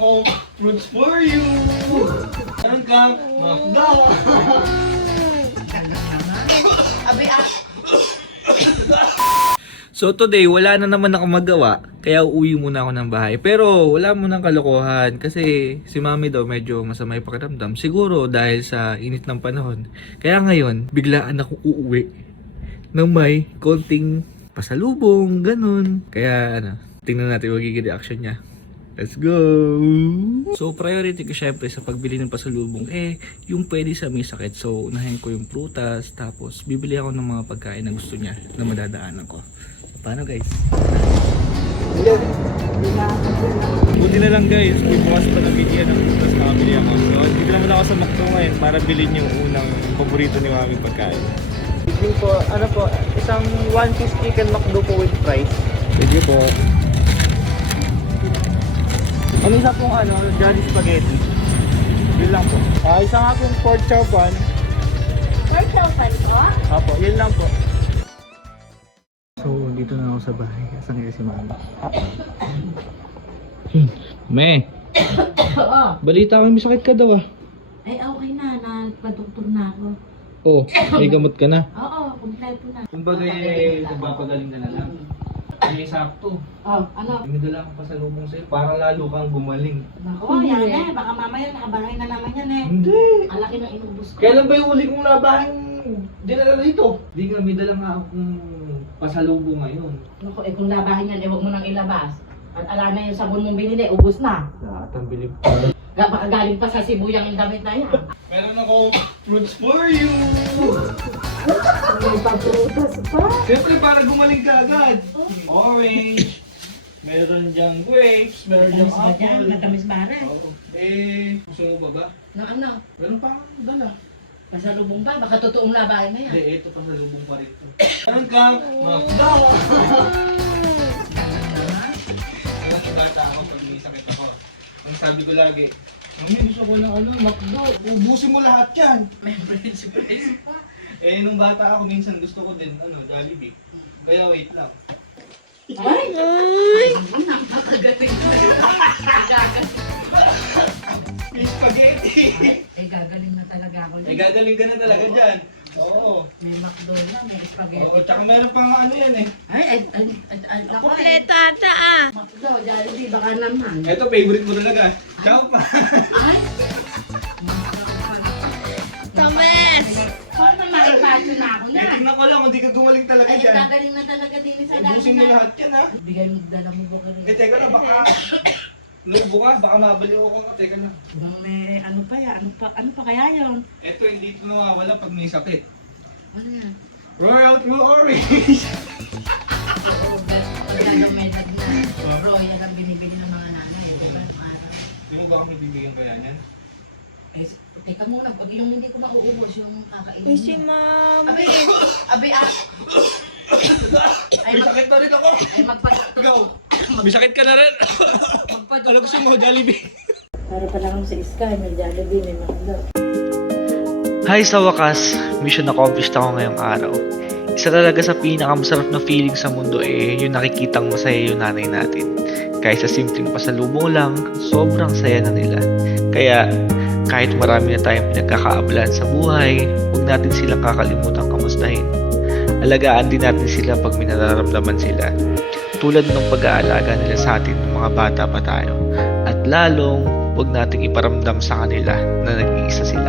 akong fruits for you. Meron kang makda. Abi, So today, wala na naman ako magawa, kaya uuwi muna ako ng bahay. Pero wala mo nang kalokohan kasi si mami daw medyo masama yung pakiramdam. Siguro dahil sa init ng panahon. Kaya ngayon, biglaan akong uuwi nang may konting pasalubong, ganun. Kaya tingnan natin magiging reaction niya. Let's go! So priority ko syempre sa pagbili ng pasalubong yung pwede sa may sakit. So unahin ko yung prutas, tapos bibili ako ng mga pagkain na gusto niya na madadaanan ko. Paano guys? Buti na lang guys, may bukas pa na video ng prutas na kabili ako. So dito naman ako sa McDo ngayon para bilhin yung unang paborito ni mami pagkain. Bibili po, isang 1-piece chicken McDo po with fries. Pwede po. Ano isa pong Johnny Spaghetti. Yun lang po. Isa nga pong pork chow pan. pork chow pan po? Apo, yun lang po. So, dito na ako sa bahay. Asan kaya si mama? Me! Balita ko, may sakit ka daw ah. Ay, okay na. Nagpadoktor na ako. Oh, may gamot ka na. Oo, kumpleto na. Kumbaga nagpapagaling ka na lang. Ay, sakto. Oh, ano? May dala akong pasalubong sa'yo para lalo kang gumaling. Naku, yan eh. Baka mamaya nakabahay na naman yan eh. Hindi! Alaki ng inubos ko. Kailan ba yung uli kong nabahang dinala dito? Hindi nga, may dala nga akong pasalubong ngayon. Naku, kung labahin yan, huwag mo nang ilabas. At ala na yung sabon mong binili, ubos na. Lahat ang bilib. Baka galing pa sa Sibuyang yung damit na yan. Meron akong fruits for you. May pagputas pa. Siyempre para gumaling ka agad. Orange. Meron diyang grapes. Meron diyang Matamis ba dyan? apple. Matamis ba rin? Gusto mo ba ba? Na ano? Meron pa akong dala. Pasalubong ba? Baka totoong labahin na yan. Hindi, ito pa sa lubong pa rito. Meron kang makda. Bata ako pag may sakit ako. Ang sabi ko lagi, Mami, gusto ko ng makdo. Ubusin mo lahat yan. May principle pa. Nung bata ako, minsan gusto ko din, Jollibee. Kaya wait lang. Ay! Napakagaling. Gagaling. May spaghetti. Gagaling na talaga ako. Gagaling ka na talaga dyan. Oo. May McDo na, may spaghetti. Oo, tsaka meron pang yan eh. Ay, Kompleto ata ah. McDo, Jollibee, baka naman. Ito, favorite mo talaga. Ciao pa. Ay! Tamis! Paano maipatyo na ako na? Tingnan ko lang, hindi ka gumaling talaga Ay, dyan. gagaling na talaga din sa dami Ubusin mo lahat yan ha. Bigay mo, dala mo buka rin. Teka lang, baka... Lubo ka, baka mabaliw ako. Teka lang. May ano pa yan? Ano pa kaya yun? Ito, hindi ito nawawala pag may sakit. Ano yan? Royal True Orange. Oo, pagkano may edad na. Bro, yan ang binibili ng mga nanay. Diba? Hindi mo ba kami bibigyan kaya niyan? Ay, teka muna, pag yung hindi ko mauubos, yung kakainin Ay, si mo. Mami. Abi, May sakit na rin ako. Ay, Ikaw, may sakit ka na rin. Ano gusto mo, Jollibee? Para pa lang sa Sky, may Jollibee, may McDo. Hi, sa wakas, mission accomplished ako ngayong araw. Isa talaga sa pinakamasarap na feeling sa mundo yung nakikitang masaya yung nanay natin. Kahit sa simpleng pasalubong lang, sobrang saya na nila. Kaya, kahit marami na tayong pinagkakaabalahan sa buhay, huwag natin silang kakalimutan kamustahin. Alagaan din natin sila pag may nararamdaman sila. Tulad ng pag-aalaga nila sa atin ng mga bata pa tayo. At lalong, huwag nating iparamdam sa kanila na nag-iisa sila.